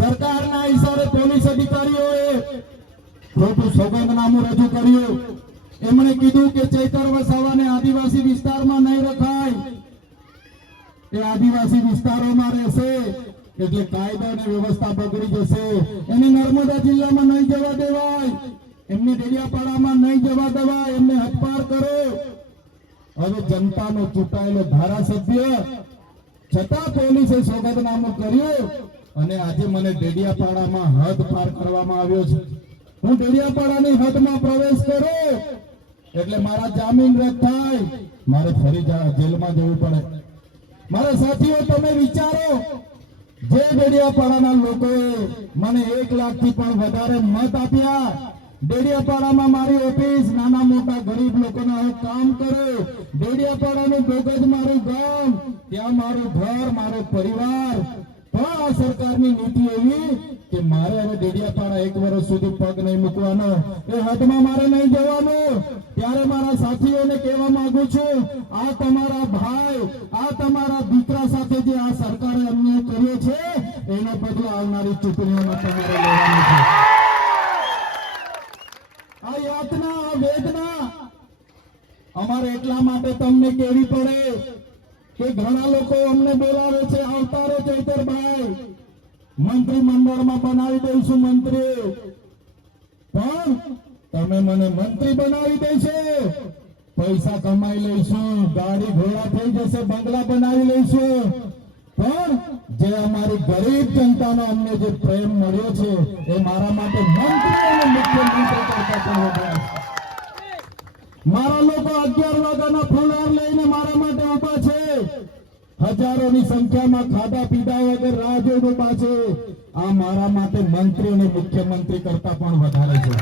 સરકારના ઈશારે પોલીસ અધિકારીઓએ ખોટું સોગંદનામું રજૂ કર્યું। એમણે કીધું કે ચૈતર વસાવાને આદિવાસી વિસ્તારમાં નહીં રખાય, એ આદિવાસી વિસ્તારોમાં રહેશે એટલે કાયદો અને વ્યવસ્થા બગડી જશે, એને નર્મદા જિલ્લામાં નહીં જવા દેવાય, એમને ડેડિયાપાડામાં નહીં જવા દેવાય, એમને હદપાર કરો। હવે જનતાનો ચૂંટાયેલો ધારાસભ્ય છતાં પોલીસે સોગંદનામું કર્યું અને આજે મને ડેડિયાપાડામાં હદપાર કરવામાં આવ્યો છે। હું ડેડિયાપાડાની હદમાં પ્રવેશ કરું એટલે મારા જામીન રદ થાય, મારે ફરી જેલમાં જવું પડે। મારા સાથીઓ, તમે વિચારો, જે ડેડિયાપાડાના લોકોએ મને 1 લાખથી પણ વધારે મત આપ્યા, ડેડિયાપાડામાં મારી ઓફિસ, નાના મોટા ગરીબ લોકોના હું કામ કરું, ડેડિયાપાડાનું બોગજ મારું ગામ, ત્યાં મારું ઘર, મારો પરિવાર, પણ આ સરકારની નીતિ એવી કે મારે હવે ડેડિયાપાડા 1 વર્ષ સુધી પગ નહીં મૂકવાનો, એ હદમાં મારે નહીં જવાનું। ત્યારે મારા સાથીઓને કહેવા માંગુ છું, આ તમારા ભાઈ, આ તમારા દીકરા સાથે જે આ સરકારે અન્યાય કર્યો છે એનો બદલો આવનારી ચૂંટણીઓમાં તમારે લેવાનો છે। આ યાતના, આ વેદના અમારે એટલા માટે તમને કહેવી પડે કે ઘણા લોકો અમને બોલાવે છે, આવતા રહો ચૈતરભાઈ, મંત્રીમંડળમાં બનાવી દઈશું મંત્રી, પણ તમે મને મંત્રી બનાવી દેશો, પૈસા કમાઈ લઈશું, ગાડી ઘોડા થઈ જશે, બંગલા બનાવી લઈશું, પણ જે અમારી ગરીબ જનતાનો અમને જે પ્રેમ મળ્યો છે એ મારા માટે મંત્રી અને મુખ્યમંત્રી કરતા પણ વધારે છે। મારા લોકો 11 વાગ્યાના ફુલહાર લઈને મારા માટે ઉભા છે, હજારોની સંખ્યામાં ખાધા પીધા વગર રાહ જોઈને ઉભા છે। આ મારા માટે મંત્રી અને મુખ્યમંત્રી કરતા પણ વધારે છે।